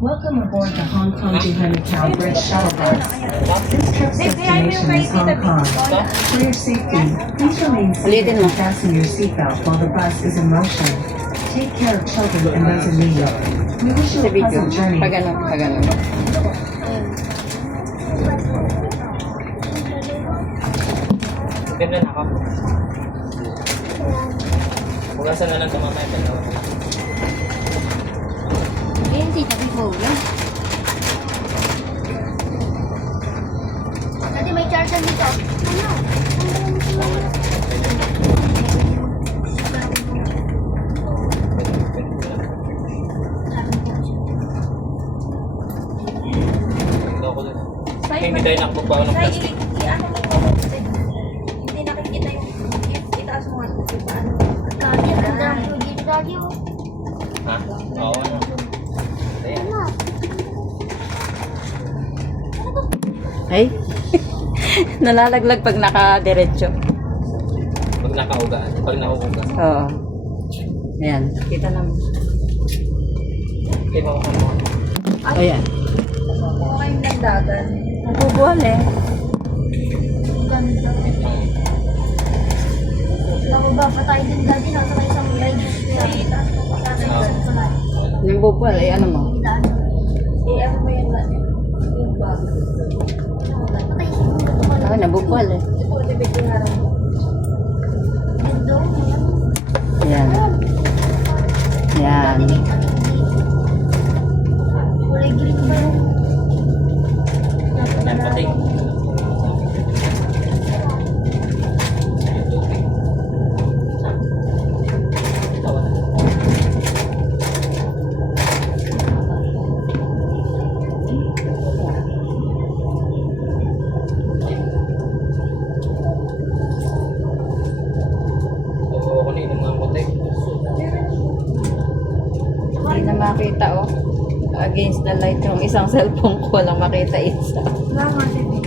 Welcome aboard the Hong Kong to Honeytown Bridge shuttle bus. This trip's destination is Hong Kong. For your safety, please remain seated and fasten your seatbelt while the bus is in motion. Take care of children and those in need. We wish you a pleasant journey. Pagano. Ganda na ako. Hugasan na lang ito mamaya. Ayun, tita, before yan. Dati may charger dito. Ito ako dun. Hindi tayo nakapagbawa ng plastic. Hindi nakikita yung itaas mo nga. Daddy, ang ganda ng view dito, daddy. Ha? Oo, ano? Ayan. Ay. Nalalaglag pag naka-diretso. Pag nakaugaan. Pag nauuga. Oo. Ayan. Kita naman. Okay, mawaka mo. Ayan. Kung kayong nagdagan. Nabubuhal eh. Ganda. Nababa pa tayo din, daddy. Nasa kayo sa mga itaas mo pa tayo. Nabubuhal eh. Ano mo? Ano mo yun, daddy? Yung bag. Patay siguro ito ka Oo, nabubuhal eh. Ito, libig yung harap mo. Ganda. Ayan. Ayan. Kulay green ba yun? Yan, pati. Oo, ako na yung mga puti. Hindi na makita oh. Against the light yung isang cellphone ko lang makita isa. Wala nga, Bebe.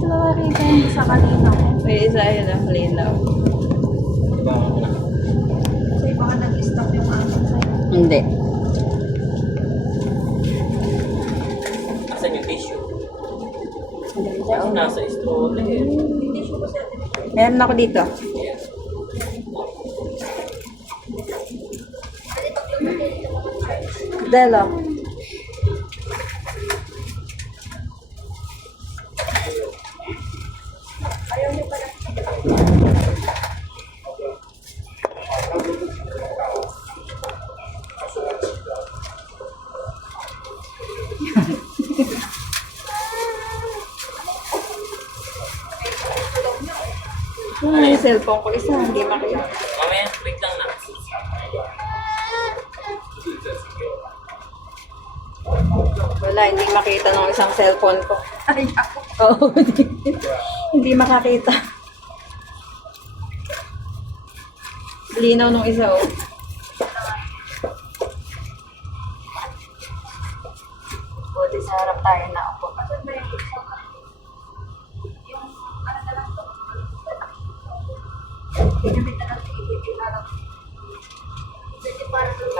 Wala makita yung sa kanina ko. May isa yun ang linaw. Diba ako na? Kasi baka nag-stop yung ano sa'yo. Hindi. Asan yung tissue? Ako nasa stroller. Hindi siya kasi ate. Meron ako dito. Ayan. Delo. Yung cellphone ko isa, hindi makita. Mamaya, wait lang na. Wala, hindi makita ng isang cellphone ko. Ay, ako. Oo, hindi makakita. Linaw nung isa, oh. Buti sa harap tayo na ako.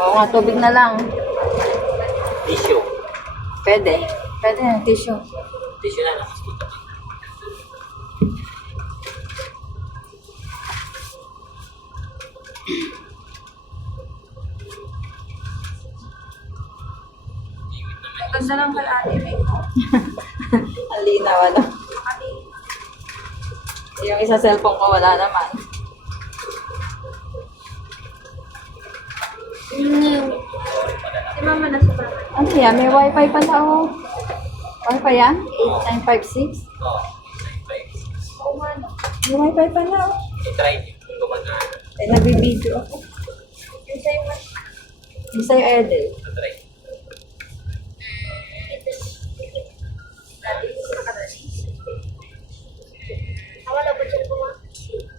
Oo nga, tubig na lang. Tissue. Pwede. Pwede yung tissue. Tissue na lang. Ganda lang kay ate, Bebe. Ang linaw, ano? Yung isa cellphone ko, wala naman. Si mama nasa bahay. Ano yan? May wifi pa na, oh. Wifi yan? 8956? Oo. Oo nga, no. May wifi pa na, oh. I-try niyo kung gumagana. Ay, nabibideo ako. Yung sa'yo nga. Yung sa'yo, Edel. I-try. Dati, nakadali. Nawala ba dyan ko nga?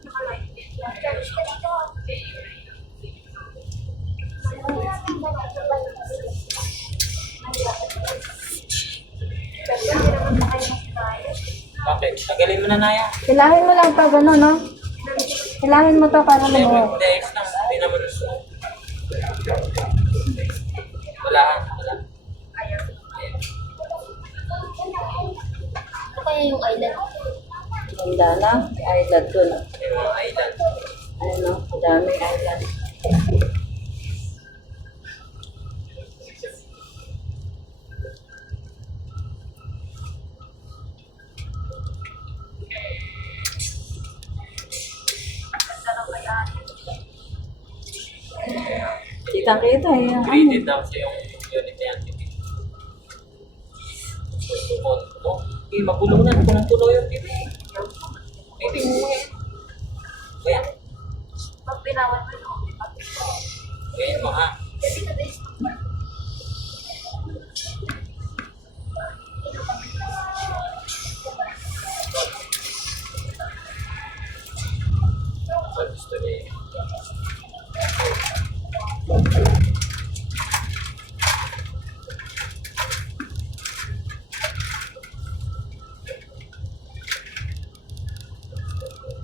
Nakalive. Charge ka dito. Bakit? Tagalin mo na, Naya. Hilahin mo lang to, gano'n, no? Hilahin mo to para Hindi, mo. hindi, ayos lang. Hindi naman. Wala. Ayaw. yung island. Ganda na. Island doon. Yung mga island. Ano, ang daming island. Kitang-kita eh. Ang ano. Graded na kasi yung unit na yan. Oh, okay, magulo na. Punong-puno yung TV. TV mo eh. Kaya, Pag pinawan mo yung kaya mo ha. Pag gusto niya eh.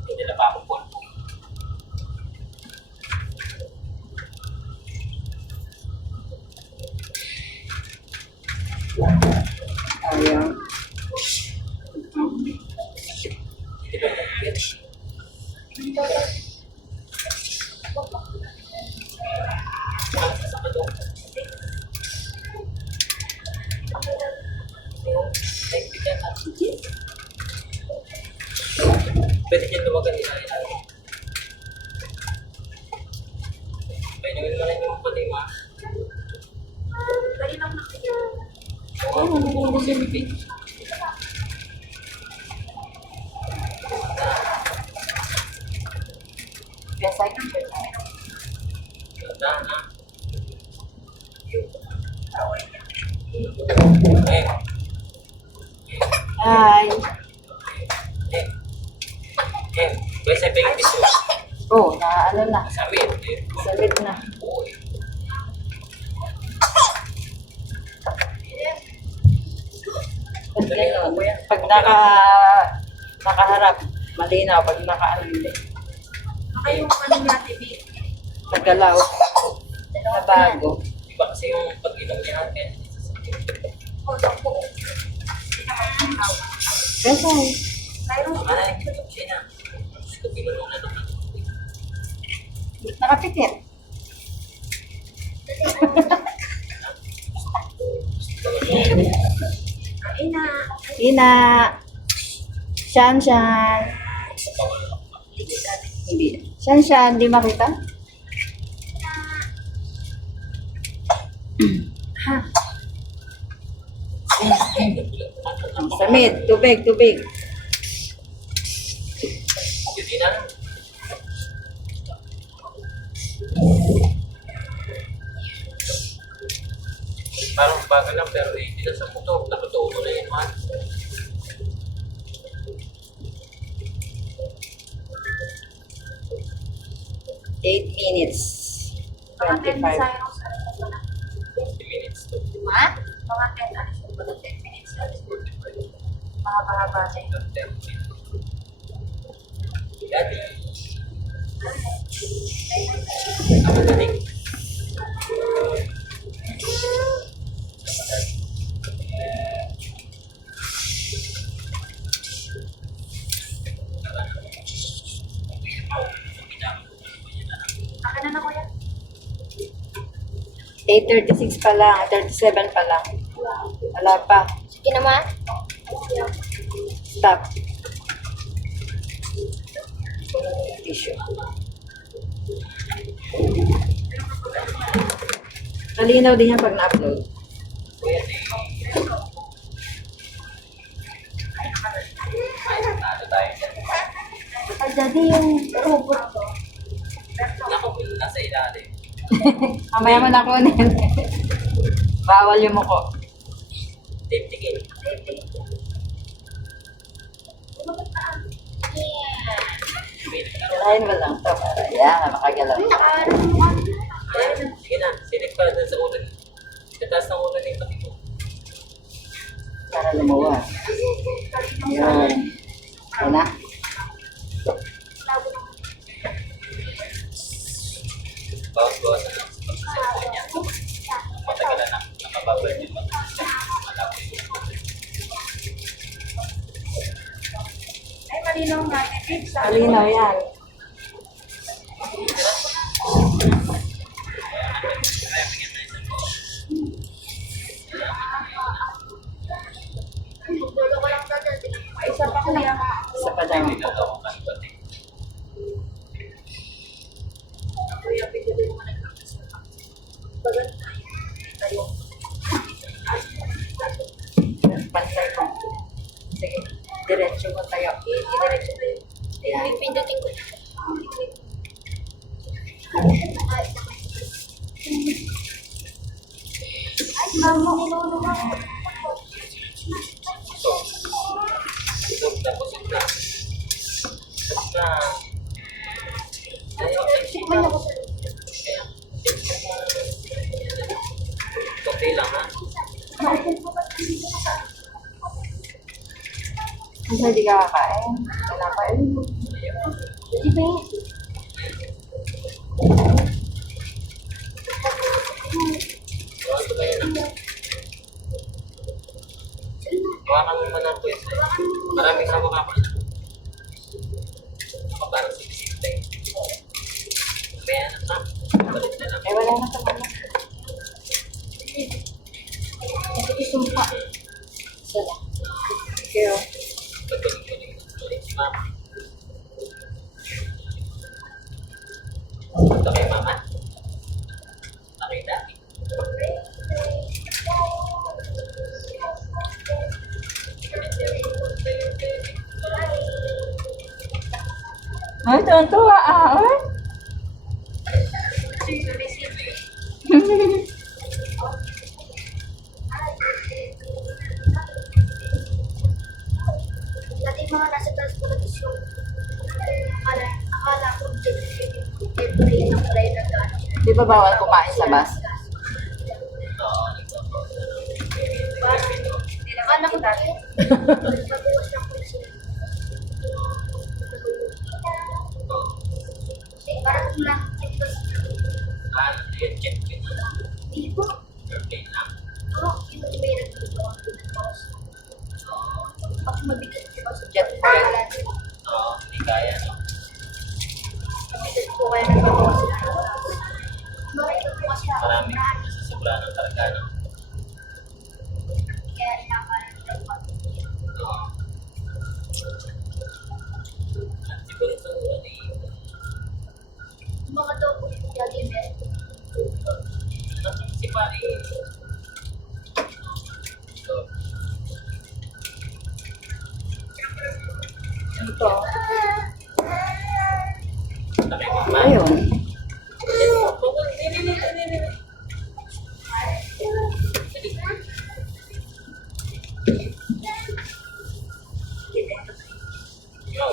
Hindi na pa ako pulpo. Ayan. Hindi ba mo? Sasama to. Naibigan na. Pwede dyan luwagan nila. Pwede nyo rin yung pati mo. Dali lang nakikita. Oo, mabubuo si Bibi. Yes, I can. Ganda na. Eh. Hi. Eh. Eh. Pwede sa baby piso. Oh, ano na. Sabi. Salit na. Oo eh. Pag nakaharap, malinaw. Pag naka-ano, hindi. Baka yung ano nga TV. Nagalaw. Na bago. Iba kasi yung pag-inom niya natin. O, sampo. Kasi, Mayroon Ano na yung siya na. Gusto pinunong na naman. nakapikit. kain na. Ina. Shan. Hindi. Shan, di makita? Sa mid, tubig. Hindi na. Parang bagal lang pero hindi na sa motor. Nakatuo na yun man. Eight minutes. Mga 10 na 25. sayang sa ano ko na. 20 minutes to. Ha? Mga 10 alis ko na 10 minutes. Mahaba-haba siya. 30. Daddy. Ako na rin. Akin na na kuya. 8:36 pa lang, 37 pa lang. Wala pa. Sige naman. Stop. Tissue. Malinaw din yan pag na-upload. Ano tayo dyan? Ay, daddy, yung robot ko. Naku, nasa ilalim. Mamaya mo na kunin. Bawal yung muko. Tape tigil. Kirahin mo lang ito para yan, makagalaw. Ayan, sige na. Silip ka dun sa ulo. Sa taas ng ulo ng pati mo. Para lumuwas. Yun. Yan na. Bawas-bawas na lang sa pag-cellphone niya. Matagalan na. Nakababal niya. Malapit. malinaw natin, babe. Sa Malinaw yan. dulo ko lang dati. Isa pa kuya. Isa pa daw. Kuya, bigyan mo na lang. Tayo. Pantay ko. Sige, diretso mo tayo. Diretso tayo. Pindutin ko. Ay, mama, nilolo ka. Busog na, busog na. Busog na. Ayaw, Tikman ako sa konti lang ha. Kung hindi ka kakain, wala pa eh. Di ba? Ito ba yun ah? Hawakan mo muna po yun. Maraming sa mukha pa. Ako parang sinisintay. Kaya na balik na lang. Eh, wala na sa mga. Isumpa. Isa lang. Kaya, Balik si mama. Ito kay mama. Ito kay daddy. ay, tuwan-tuwa ah. Ay. Dati mga nasa transportasyon. Akala ko every ng kulay na gano'n. Di ba bawal kumain sa bus? Akala ko dati. Nagbabawas ng pulis. Parang kung lang. Yun, check yun. Hindi po. Birthday lang. Oo, yun ang may nagbabawas. Ako mabigat po sa Jet fuel. Oo, hindi kaya, no? mabigat po kaya nagbabawas na. Bakit po kasi ako Marami na sobra ng karga, no? kaya inakala nila po. Oo. At siguro ito, ano eh, Mga daw po yung dati meron. si Pari. So, Ito. ito kay mama. Ayun. Yo,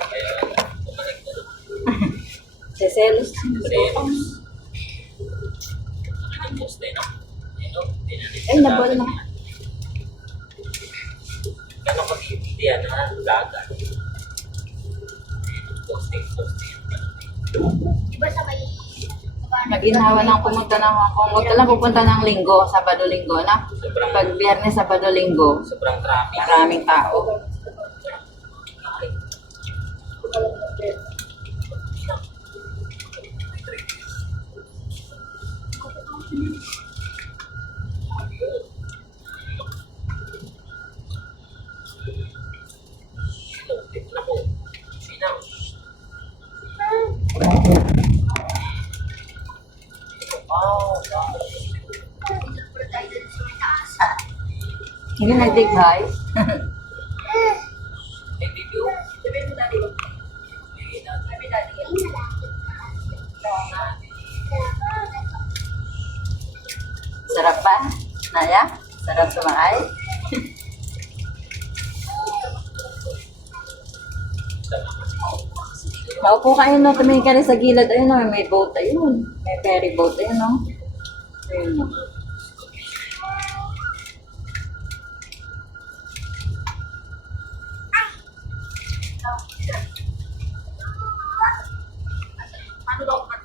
kaya bumalik na doon. Seselos. Ang post na yun, no? Ay, nabol na. Gano'n ko hindi yan, gaga. Posting. Di ba sa may Nag-inhawa ng pumunta ng Hong Kong. Huwag ka lang pupunta ng linggo, Sabado-Linggo na. Sobrang, Pag Biyernes, Sabado-Linggo, sobrang traffic. maraming tao. Naku, sinaw. Wow. Hindi nag-dighay. May video. sabihin mo dati. Sabi dati. Sarap ba? Naya? Sarap sumakay? Maupo kayo no, tumingin ka rin sa gilid. Ayun no, may boat. Ayun. May ferry boat. Ayun no. Ayun no. Ano daw ang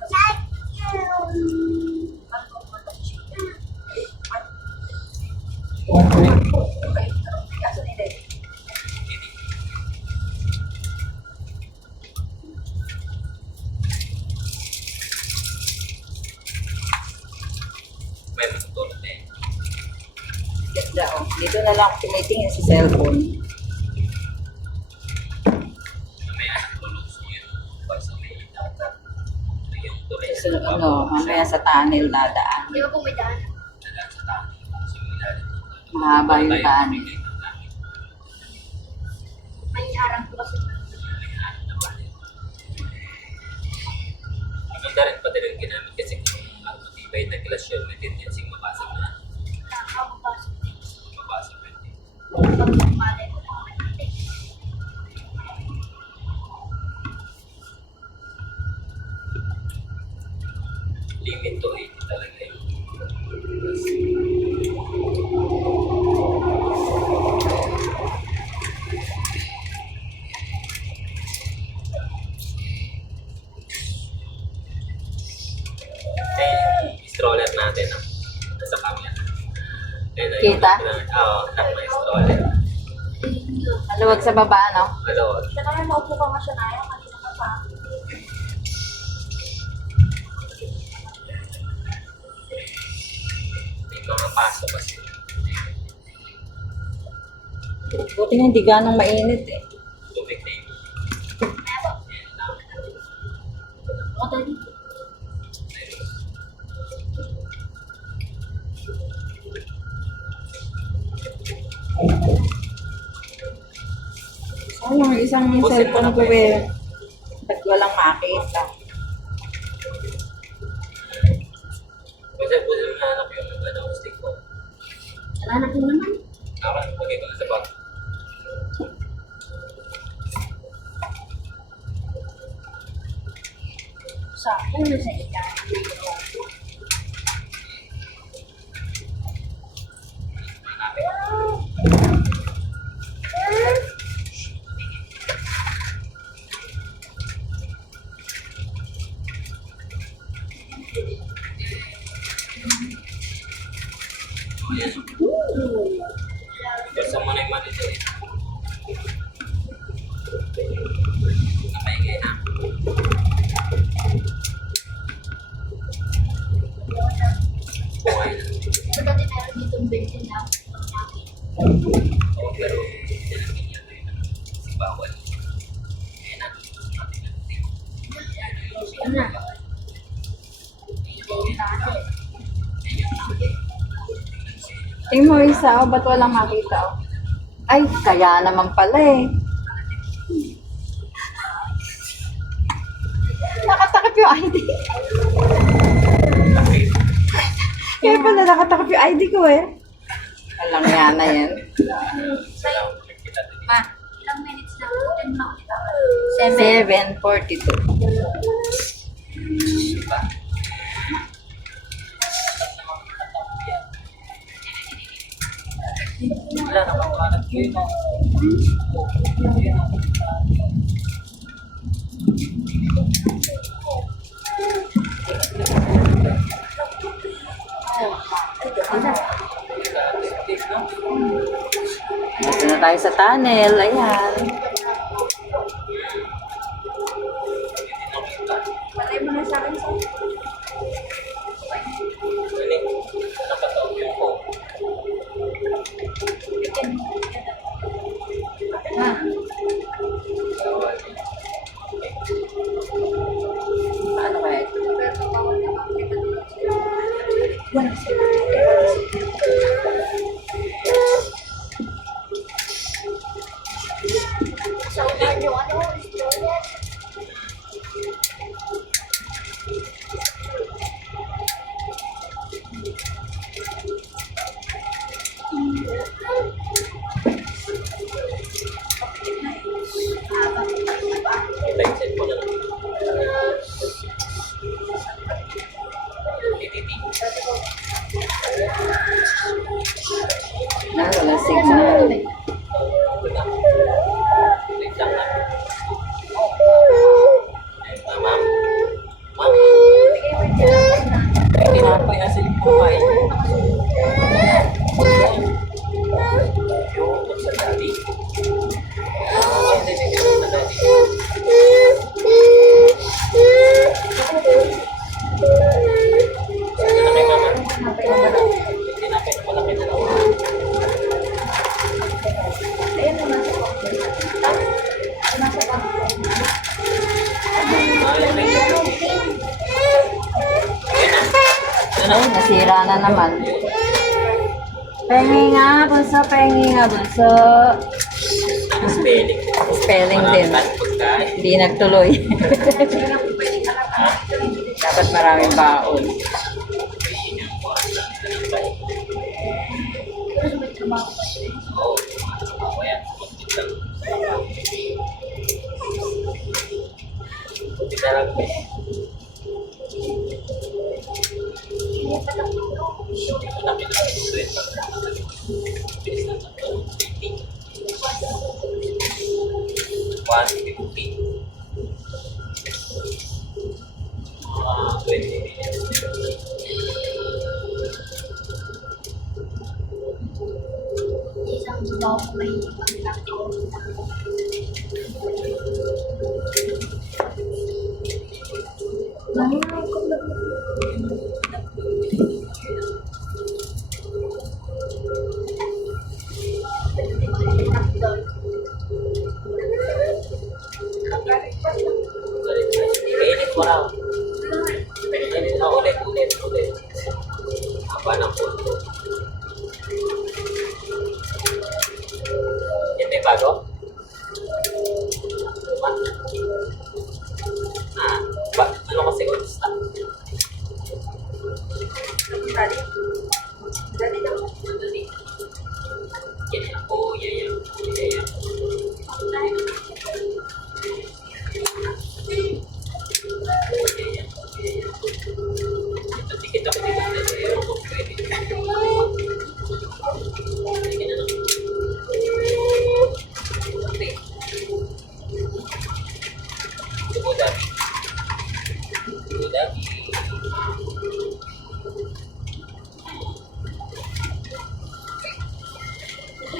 Ganda oh. Dito na lang ako tinitingin sa cellphone. Mamaya tulog yun. Pag sa may data. Yung tuloy So, ano, mamaya sa tunnel dadaan. Di ba po may daan? sa tayo. So, ilalim. Mahaba yung tunnel. May harang po kasi. Maganda rin pati rin ginamit kasi kung ang matibay na glass yun, may tendency mabasag na. Nakakababasa. Mabasag na din. Pag nagmali. Limit to 80 talaga yun. Yung stroller natin, nasa camera. Kita? Oo, may stroller. Maluwag sa baba, no? Malawag. Siya naman maupo ka nga siya na yun. Kanina ka pa. May mga paso kasi. Buti nga hindi ganong mainit eh. Tubig na yun. Ako tayo. Sayang, isang cellphone ko eh. Ba't walang makita? Kasi po yung hanap yung stick ko. Anak mo naman. Ako, lagay ko na sa bag. Sa ulo sa ilan. Basta mo na yung mali dyan. Napaingay na. Buhay na. So dati meron dito built-in na. Oo, pero nilagyan niya rin. Kasi bawal. Kaya na. Ano na? Tingin mo isa, oh, ba't walang makita? Oh? Ay, kaya naman pala eh. Nakatakip yung ID. Kaya pala nakatakip yung ID ko eh. Alam yan na yan. Salamat. Kita din. Ma, ilang minutes na? 10 na ulit. 7:42. Diba? Wala naman kalat ko yun. Dito na tayo sa tunnel. Ayan. Patay mo na sa akin sa Nakataon yung phone. Ha? Ano kaya ito? Wala siya. Sa ulan yung ano, stroller. Kita yung cellphone na lang. TTT. Wala signal. Wait lang na. Ma'am. Ma'am. Hindi na po yung cellphone pa eh. Yung sa daddy. Hindi sa daddy. Sabi na kay mama. Hindi na kayo malaki na lang. na. Ay, nasira na naman. Pengi nga, bunso. Pengi nga, bunso. Spelling. Spelling Marami din. tayong pagkain. Hindi nagtuloy. Dapat maraming baon. Oo. Oo, yan. Buti na lang. One fifty. 20 minutes. Isang bawa ko may pagkakao. Kainit mo raw. Ulit. Haba ng punto. Yan may bago? Ano kasi oras na?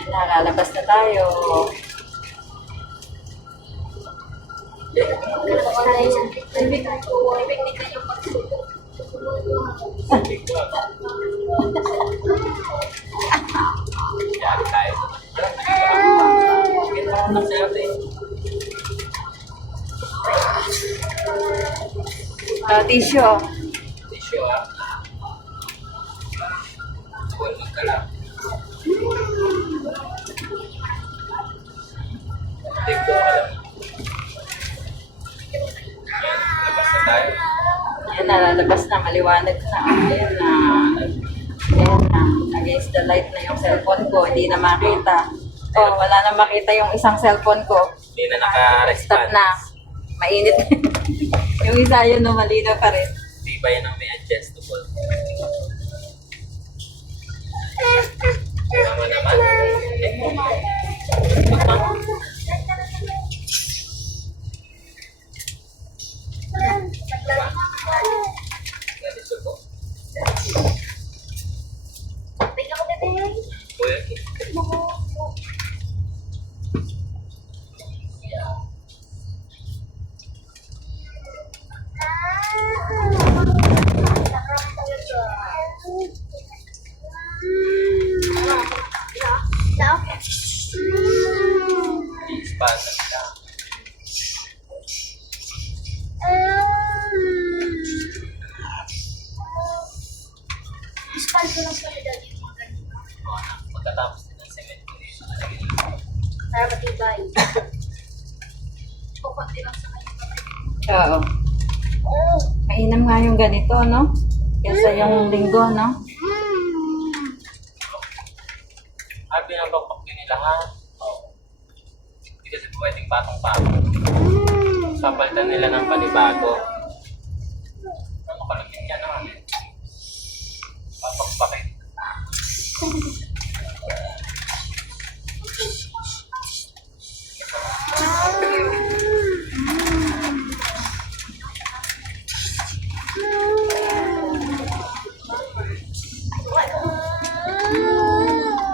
Nalalabas na tayo. Yari tayo. Ganda ng selfie. Tissue. Tissue ah. Huwag magkala. Tigbo ka lang. Labas na tayo. Ayan, nalalabas na. Maliwanag na. Ayan na. Ayan na. Against the light na yung cellphone ko. Hindi na makita. Oh, wala na makita yung isang cellphone ko. Hindi na naka-response. Stop na. Mainit. Yung isa yun, no, malinaw pa rin. Di ba yan ang may adjustable? Tama naman. Ganito po. Bigla ko bebe. Kuya, i-sponsor ka. Oo na, pagkatapos din ng cement ko dito. Para matibay. Kukunti lang sa kanya. Oo. Mainam nga yung ganito, no? Kesa yung linggo, no? Ay, pinabakbak din nila ha? Oo. Hindi kasi pwedeng patong-patong. Papalitan nila ng panibago. Ano kalagin niya naman eh? Papakbakin.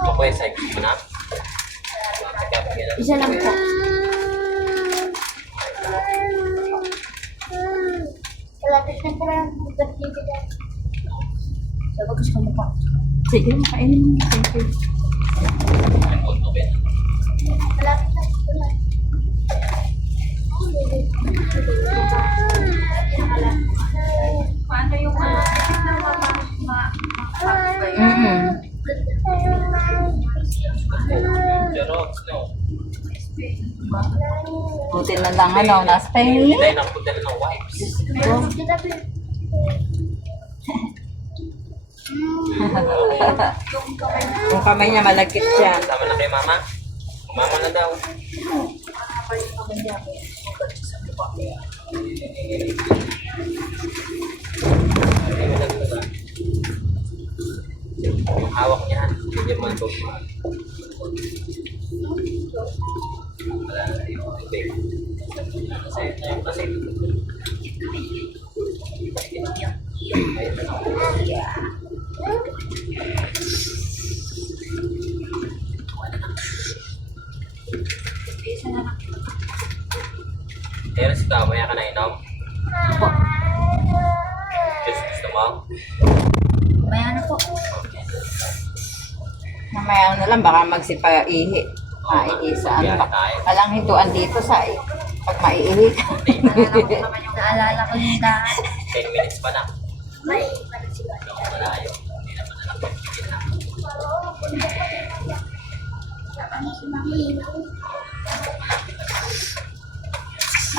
Ito po yung side mo na. Isa lang po. Malapit na po lang. Magbibigay. Sabi gusto mo pa. Sige, kainin mo. Thank you. Malapit na po lang. Paano yung Pag snow. Buti na lang ano, nasa tayo. Hindi tayo nakapunta ng wipes. Yung kamay niya malagkit siya. Sama na kay mama. Mama na daw. Yung hawak niya, hindi man ito. Wala na rin yung tubig. Kasi ayun na lang. Pero si Tao, maya ka na inom? Gusto mo? Maya na po. Mamaya na lang, baka magsipa-ihi. Maihi sa ano. Walang hintuan dito sa pag maiihi ka. Naalala ko yung daan. 10 minutes pa na. May pala sila. Malayo. Hindi naman na napagpigil na.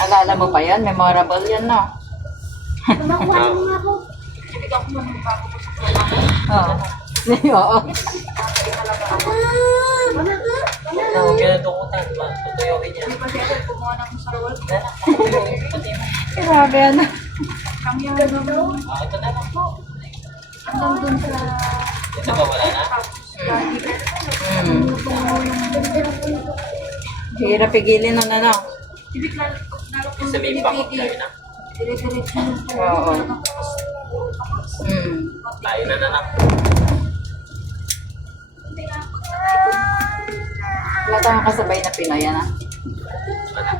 Alala mo pa yan? Memorable yan, no? Kumakuha mo nga ako. Oo. Oo. Huwag ka na tukutan. Tutuyukin yan. Grabe, ano? Ito na lang po. Ito ba wala na? Hirap pigilin ng ano. Sa may pangok tayo na. Oo. Tayo na lang. Wala tayong kasabay na Pinoy, ano? Wala.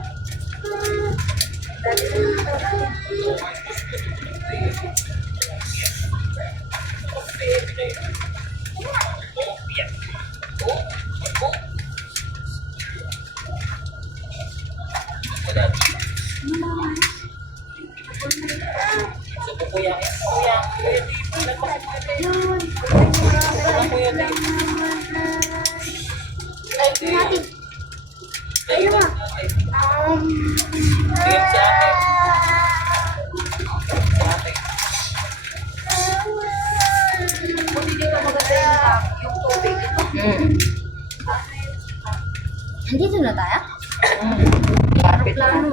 Andito na tayo? Lapit na.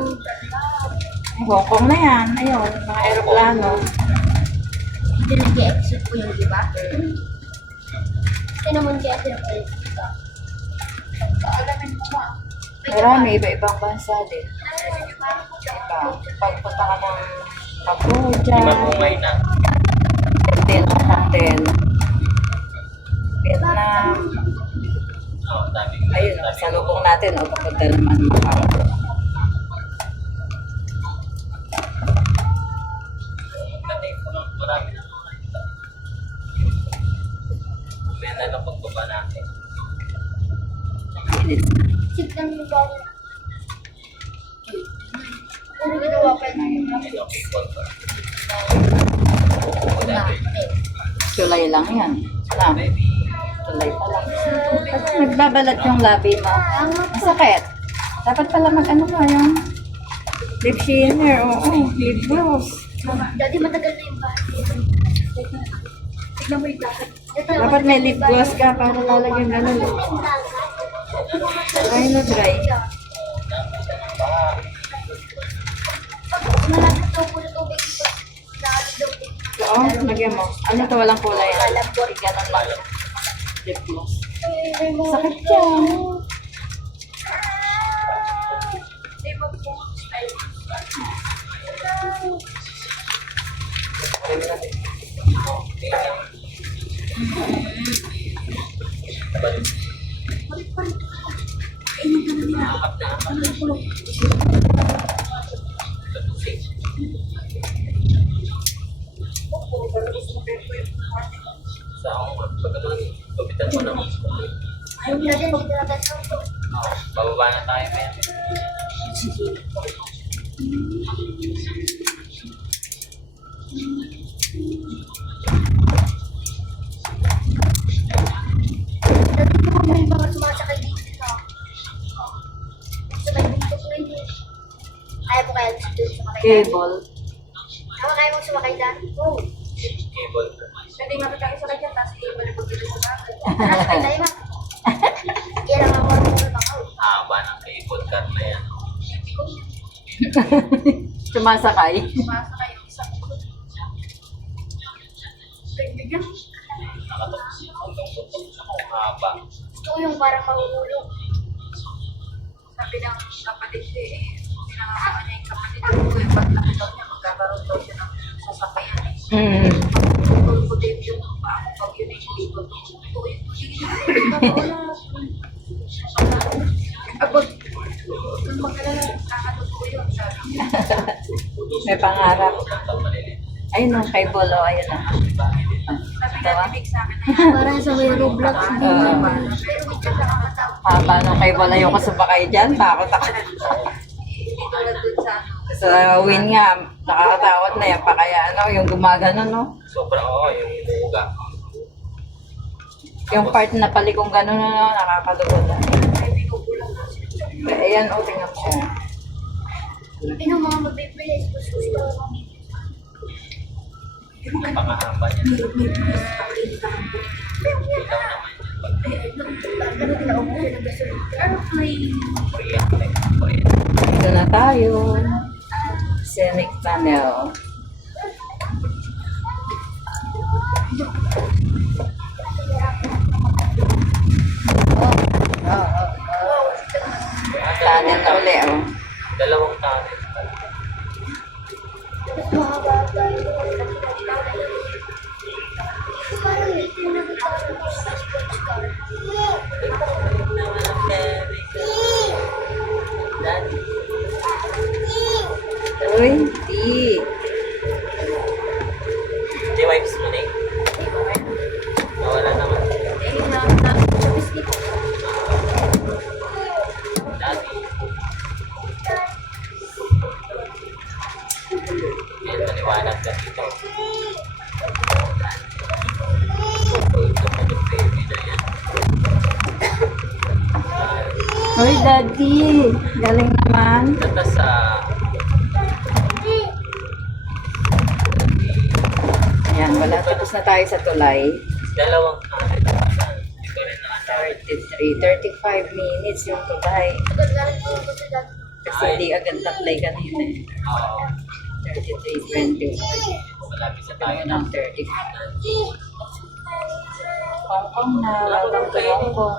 Hong Kong na yan. Ayun, mga aeroplano. Dito nag-exit po yung iba. Ito naman kaya tinapalit dito. Marami, iba-ibang bansa din. Pagpunta ka ng Cambodia, Mabungay na. Vietnam. Oo, dami. Ayun, sa lubong natin, papunta naman Macau. Marami na nakakita. May nalapagbaba natin. Sit lang yung body. Puro ginawa pa yun. Ito, people pa. Tulay lang yan. Lang. Tulay pa lang. Nagbabalat yung labi mo. Masakit. Dapat pala mag-ano ka yung lip shimmer. Oo, lip gloss. Dati matagal na yung body. Tignan mo yung dapat. Dapat may lip gloss ka para lalagyan ganun. Dry na dry. Malapit daw po na tubig ito. Naalap daw po. Oo, lagyan mo. Ano to, walang kulay. Ganun lang. Lip gloss. Sakit yan. Nakakap na. Sa ako, pagkatapos, kapitan mo naman. Ayaw na din, dito na tayo. Bababa na tayo, men. Dati po may mga sumasakay dito. kaya doon sumakay? Cable. Tama kaya mong sumakay dyan? Oo. Cable. Pwede nga tayo sa kanya, tapos i-ibalik ko dito sa bahay. Nakakay tayo, ma. Kaya lang ako marunong ako. Haba ng cable car na yan. Sumasakay. Pumasa kayo, isang ko. Bigyan. Nakatapos hanggang tutok sa kung haba. Gusto ko yung parang mahulog. Sabi ng kapatid ko pinangawa niya yung kapatid ko yung paglaki daw niya, magkakaroon daw siya ng sasakyan. Kung putin yung ako pag yun ay hindi ko. Ito yung abot. Kung magkalala, nakatuto yun. Sabi niya. May pangarap. Ang maliliit. Ayun ang cable, oh, ayun na. Sabi nga, ibig sa akin na parang sa may Roblox. Pero wait ka lang matawag. Haba ng cable, ayoko sumakay dyan. Takot ako. Hindi tulad dun sa Sa win nga, nakakatakot na yan pa kaya ano, yung gumagano, no? Sobrang yung buga. Yung part na palikong gano'n, no, nakakalugod na. may binubulang na siya. Ayan, oh, tingnan mo. Ano mga mabibilis? Gusto ko Napakahaba niya. Dito na tayo. Scenic Tunnel. Tunnel na uli, oh. Dalawang tunnel. Uy, di. Di wipes mo na nawala naman. Dati. Yan, maliwanag ka dito. Uy, Daddy. Galing naman. Ito sa Ayan, wala. Tapos na tayo sa tulay. dalawang tunnel. Dito rin na 35 minutes yung tulay. Kasi hindi agad na-play kanina. 33:20. malapit sa Tayo tayo ng 30. Hongkong na. Welcome to Hong Kong.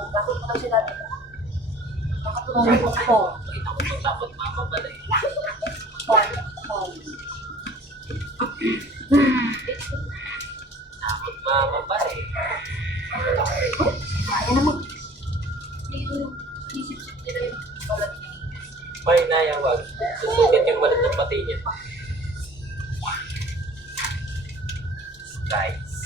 Hong Kong. Kita ko itong takot mama pala eh. Hong Kong. Takot mama pa eh. May nayawag. Susugit yung balat ng pati niya. Guys.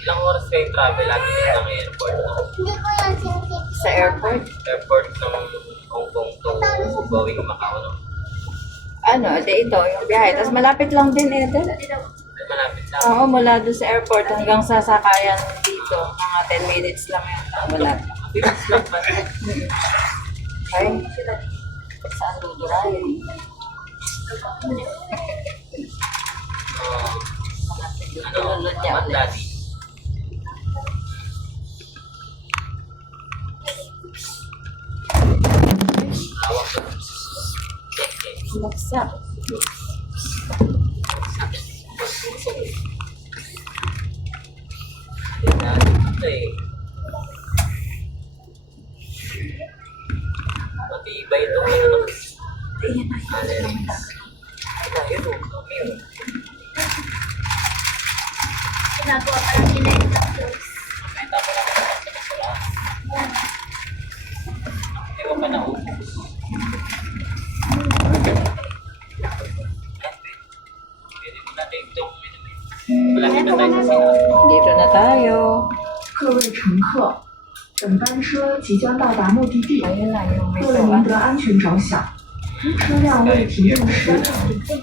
Ilang oras kayo travel lagi din ng airport? Sa airport? Airport ng Hong Kong to going Macau, no? Ano, ito, yung biyahe. Tapos malapit lang din, Eden. Ay, malapit lang. Oo, mula doon sa airport hanggang sa sakayan dito. Mga 10 minutes lang yun. Malapit. Bilis lang pa. Ay, saan dudurahin? Tinulod niya ulit. Daddy. Awak ko. Bumagsak. Ito eh. Matibay ito. Ano? Ayun o. Ginagawa pa lang nila yung tapos. Kita ko lang sa sila. Ewan pa na upo. Pwede mo natin ito. Malapit na tayo sa sila. Dito na tayo. 各位乘客，本班车即将到达目的地。 Ayun na yung 为了 metro. 您的安全着想，车辆未停用时，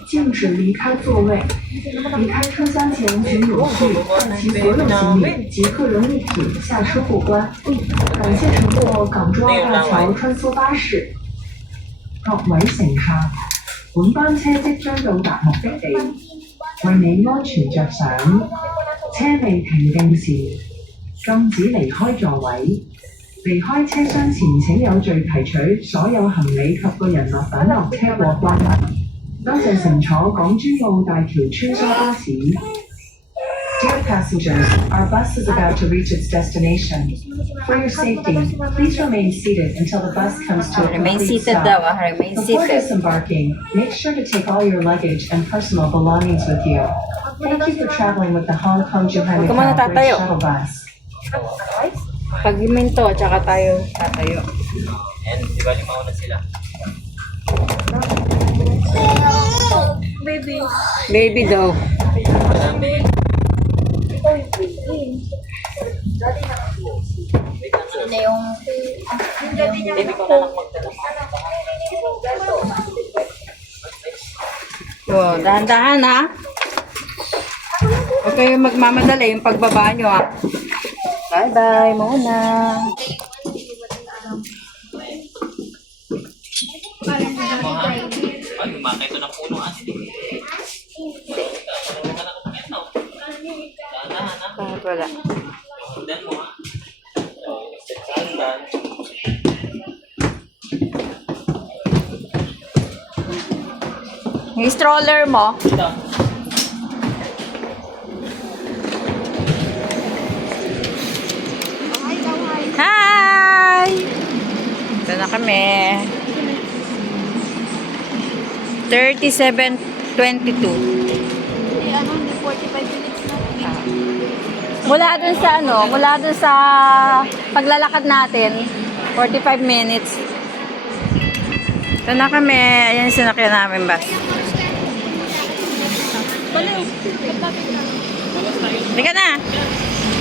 禁止离开座位。离开车厢前，请有序带齐所有行李及个人物品下车过关。感谢乘坐港珠澳大桥穿梭巴士。各位乘客，本班車即將到達目的地，為你安全着想，車未停定時，禁止離開座位。離開車廂前請有序提取所有行李及個人物品落車過關。多謝乘坐港珠澳大橋穿梭巴士。Dear passengers, our bus is about to reach its destination. For your safety, please remain seated until the bus comes to a Remain complete seated stop. daw, remain Before seated. disembarking, make sure to take all your luggage and personal belongings with you. Thank you for traveling with the Hong Kong Johanna Huwag ka muna Bridge tatayo. shuttle bus. Pag huminto, tsaka tayo tatayo. And di ba limaw na sila? Baby daw. Marami. Yun na yung Baby ko na lang magdala. So, dahan-dahan ha. Huwag kayo magmamadali yung pagbaba nyo ha. Bye-bye muna. Ay, lumakay ito ng puno ate. Dahan-dahan ha. Bakit wala? Sundan mo ha. Sundan. Yung stroller mo. Ito. Hi! Ito na kami. 37:22. hindi 45 minutes na. Mula dun sa mula dun sa paglalakad natin, 45 minutes. Ito na kami. Ayan yung sinakyan namin bus. Baliw. Halika na.